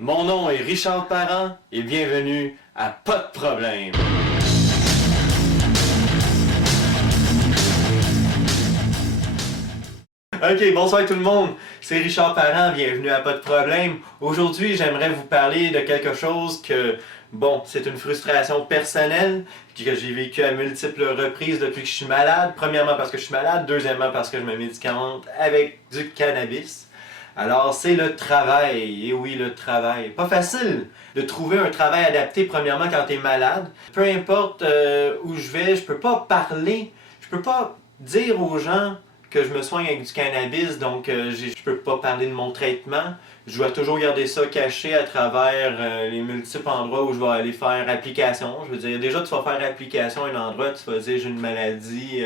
Mon nom est Richard Parent et bienvenue à Pas de problème. Ok, bonsoir tout le monde, c'est Richard Parent, bienvenue à Pas de problème. Aujourd'hui, j'aimerais vous parler de quelque chose que, bon, c'est une frustration personnelle que j'ai vécue à multiples reprises depuis que je suis malade. Premièrement parce que je suis malade, deuxièmement parce que je me médicamente avec du cannabis. Alors, c'est le travail. Et oui, le travail. Pas facile de trouver un travail adapté, premièrement, quand tu es malade. Peu importe où je vais, je peux pas parler, je peux pas dire aux gens que je me soigne avec du cannabis, donc je peux pas parler de mon traitement. Je dois toujours garder ça caché à travers les multiples endroits où je vais aller faire application. Je veux dire, déjà, tu vas faire application à un endroit, tu vas dire j'ai une maladie.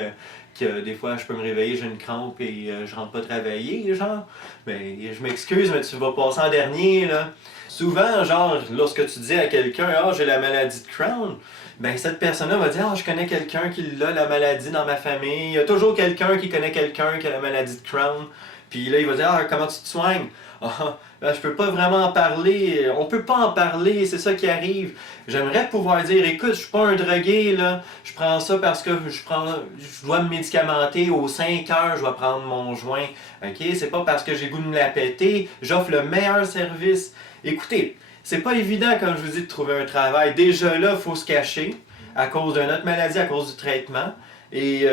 Que des fois je peux me réveiller, j'ai une crampe et je rentre pas travailler, genre. Mais je m'excuse, mais tu vas passer en dernier, là. Souvent, genre, lorsque tu dis à quelqu'un, ah, j'ai la maladie de Crohn, ben cette personne-là va dire, ah, je connais quelqu'un qui a la maladie dans ma famille. Il y a toujours quelqu'un qui connaît quelqu'un qui a la maladie de Crohn. Puis là, il va dire, ah, comment tu te soignes? Ah, ben, je peux pas vraiment en parler. On peut pas en parler, c'est ça qui arrive. J'aimerais pouvoir dire, écoute, je suis pas un drogué, là. Je prends ça parce que je dois me médicamenter. Aux 5 heures, je vais prendre mon joint. Ok? C'est pas parce que j'ai goût de me la péter. J'offre le meilleur service. Écoutez, c'est pas évident, comme je vous dis, de trouver un travail. Déjà là, il faut se cacher à cause d'une autre maladie, à cause du traitement. Et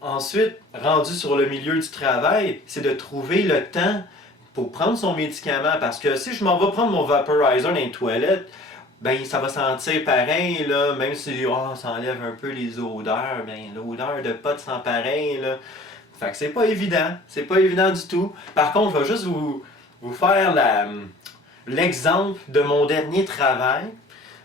ensuite, rendu sur le milieu du travail, c'est de trouver le temps pour prendre son médicament. Parce que si je m'en vais prendre mon vaporizer dans les toilettes, ben ça va sentir pareil, là, même si ça enlève un peu les odeurs, ben l'odeur de pot sent pareil, là. Fait que c'est pas évident du tout. Par contre, je vais juste vous faire l'exemple de mon dernier travail.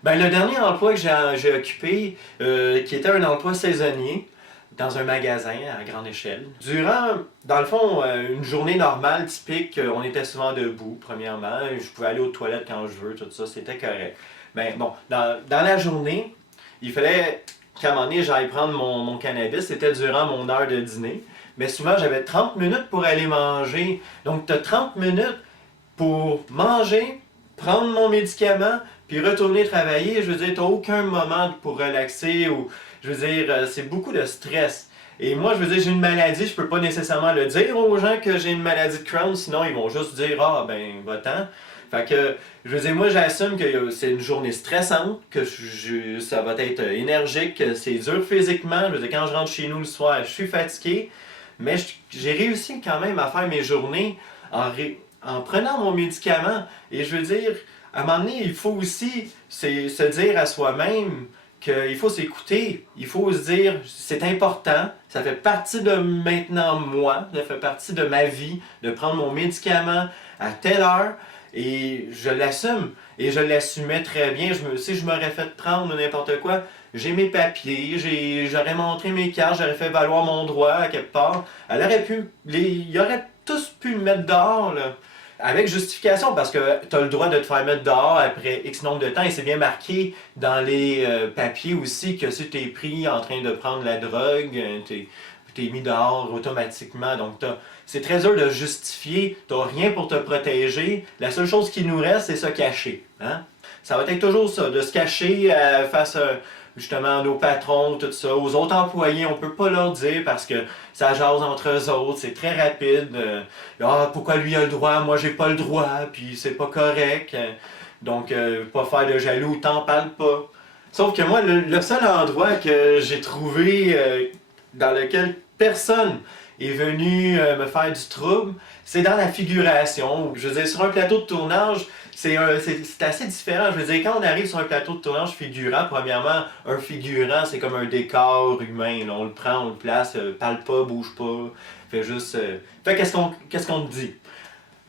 Ben, le dernier emploi que j'ai occupé, qui était un emploi saisonnier, dans un magasin à grande échelle. Dans le fond, une journée normale, typique, on était souvent debout, premièrement. Je pouvais aller aux toilettes quand je veux, tout ça, c'était correct. Ben bon, dans la journée, il fallait qu'à un moment donné, j'aille prendre mon cannabis. C'était durant mon heure de dîner. Mais souvent, j'avais 30 minutes pour aller manger. Donc, tu as 30 minutes pour manger, prendre mon médicament, puis retourner travailler. Je veux dire, tu n'as aucun moment pour relaxer ou, je veux dire, c'est beaucoup de stress. Et moi, je veux dire, j'ai une maladie, je peux pas nécessairement le dire aux gens que j'ai une maladie de Crohn, sinon ils vont juste dire, ah, ben, va-t'en. Fait que, je veux dire, moi, j'assume que c'est une journée stressante, que ça va être énergique, que c'est dur physiquement. Je veux dire, quand je rentre chez nous le soir, je suis fatigué, mais j'ai réussi quand même à faire mes journées en prenant mon médicament. Et je veux dire, à un moment donné, il faut aussi se dire à soi-même qu'il faut s'écouter, il faut se dire, c'est important, ça fait partie de maintenant moi, ça fait partie de ma vie, de prendre mon médicament à telle heure, et je l'assume, et je l'assumais très bien. Si je m'aurais fait prendre n'importe quoi, j'ai mes papiers, j'aurais montré mes cartes, j'aurais fait valoir mon droit à quelque part. Ils auraient tous pu me mettre dehors, là. Avec justification, parce que tu as le droit de te faire mettre dehors après X nombre de temps, et c'est bien marqué dans les papiers aussi que si tu es pris en train de prendre la drogue, tu es mis dehors automatiquement. Donc c'est très dur de justifier, tu n'as rien pour te protéger. La seule chose qui nous reste, c'est se cacher. Hein? Ça va être toujours ça, de se cacher face à justement nos patrons, tout ça. Aux autres employés, on peut pas leur dire parce que ça jase entre eux autres, c'est très rapide. Ah, pourquoi lui a le droit, moi j'ai pas le droit, puis c'est pas correct. Donc, pas faire de jaloux, t'en parles pas. Sauf que moi, le seul endroit que j'ai trouvé dans lequel personne est venu me faire du trouble, c'est dans la figuration. Je veux dire, sur un plateau de tournage, c'est assez différent. Je veux dire, quand on arrive sur un plateau de tournage figurant, premièrement, un figurant, c'est comme un décor humain. Là. On le prend, on le place, parle pas, bouge pas, fait juste... Fait qu'est-ce qu'on te dit?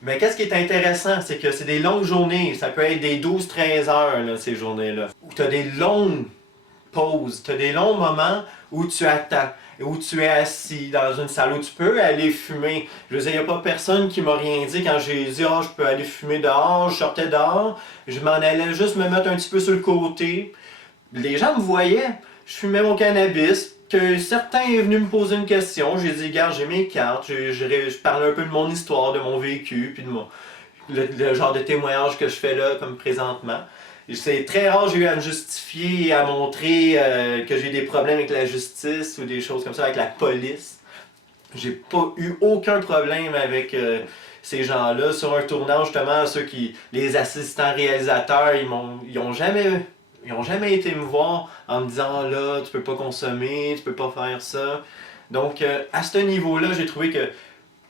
Mais qu'est-ce qui est intéressant, c'est que c'est des longues journées. Ça peut être des 12-13 heures, là, ces journées-là. Où tu as des longues pauses, tu as des longs moments où tu attends, où tu es assis dans une salle où tu peux aller fumer. Je veux dire, il n'y a pas personne qui m'a rien dit quand j'ai dit « Ah, je peux aller fumer dehors », je sortais dehors, je m'en allais juste me mettre un petit peu sur le côté. Les gens me voyaient, je fumais mon cannabis, que certains sont venus me poser une question, j'ai dit « Regarde, j'ai mes cartes, je parlais un peu de mon histoire, de mon vécu, puis le genre de témoignage que je fais là, comme présentement. C'est très rare, j'ai eu à me justifier et à montrer que j'ai des problèmes avec la justice ou des choses comme ça, avec la police. J'ai pas eu aucun problème avec ces gens-là. Sur un tournage, justement, les assistants réalisateurs, ils ont jamais été me voir en me disant là, tu peux pas consommer, tu peux pas faire ça. Donc, à ce niveau-là, j'ai trouvé que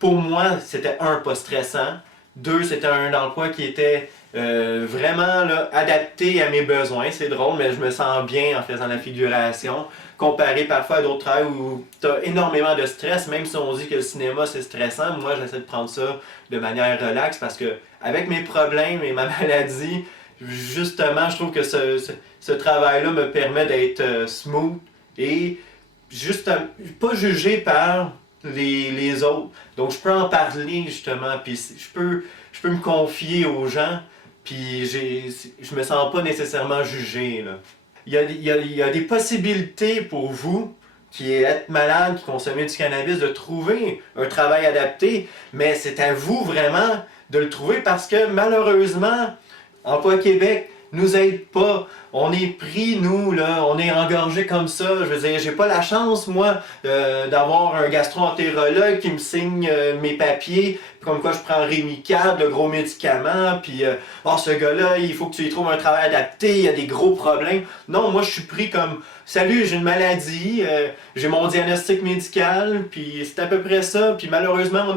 pour moi, c'était pas stressant. Deux, c'était un emploi qui était vraiment là, adapté à mes besoins. C'est drôle, mais je me sens bien en faisant la figuration. Comparé parfois à d'autres travails où tu as énormément de stress, même si on dit que le cinéma c'est stressant, moi j'essaie de prendre ça de manière relaxe parce que avec mes problèmes et ma maladie, justement, je trouve que ce travail-là me permet d'être smooth et juste pas jugé par les autres. Donc je peux en parler justement, puis je peux me confier aux gens, puis je me sens pas nécessairement jugé, là. Il y a des possibilités pour vous qui êtes malade, qui consommez du cannabis, de trouver un travail adapté, mais c'est à vous vraiment de le trouver parce que malheureusement, Emploi Québec nous aide pas. On est pris, nous, là, on est engorgé comme ça. Je veux dire, j'ai pas la chance, moi, d'avoir un gastro-entérologue qui me signe mes papiers, comme quoi je prends Rémicade, le gros médicament, puis oh, ce gars-là, il faut que tu lui trouves un travail adapté, il y a des gros problèmes. Non, moi, je suis pris comme, salut, j'ai une maladie, j'ai mon diagnostic médical, puis c'est à peu près ça. Puis malheureusement,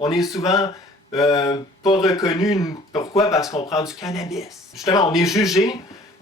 on est souvent pas reconnu. Pourquoi? Parce qu'on prend du cannabis. Justement, on est jugé,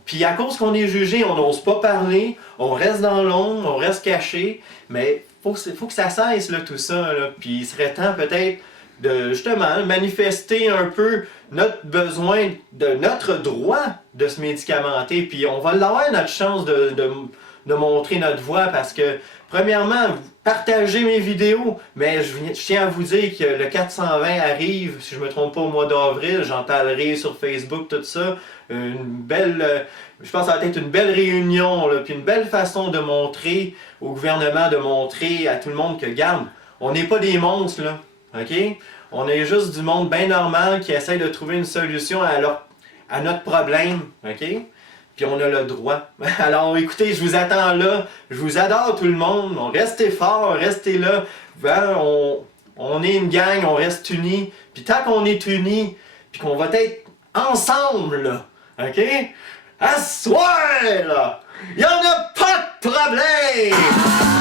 puis à cause qu'on est jugé, on n'ose pas parler, on reste dans l'ombre, on reste caché, mais faut que ça cesse, là, tout ça. Là. Puis il serait temps peut-être de justement manifester un peu notre besoin, de notre droit de se médicamenter, puis on va l'avoir notre chance de montrer notre voix parce que, premièrement, partagez mes vidéos, mais je tiens à vous dire que le 420 arrive, si je me trompe pas, au mois d'avril, j'en parlerai sur Facebook, tout ça. Je pense que ça va être une belle réunion, là, puis une belle façon de montrer au gouvernement, de montrer à tout le monde que, garde, on n'est pas des monstres, là, ok? On est juste du monde bien normal qui essaie de trouver une solution à notre problème, ok? Puis on a le droit. Alors écoutez, je vous attends là. Je vous adore tout le monde. Restez forts, restez là. On est une gang, on reste unis. Puis tant qu'on est unis, puis qu'on va être ensemble, là, ok? À ce soir, là, il n'y en a pas de problème!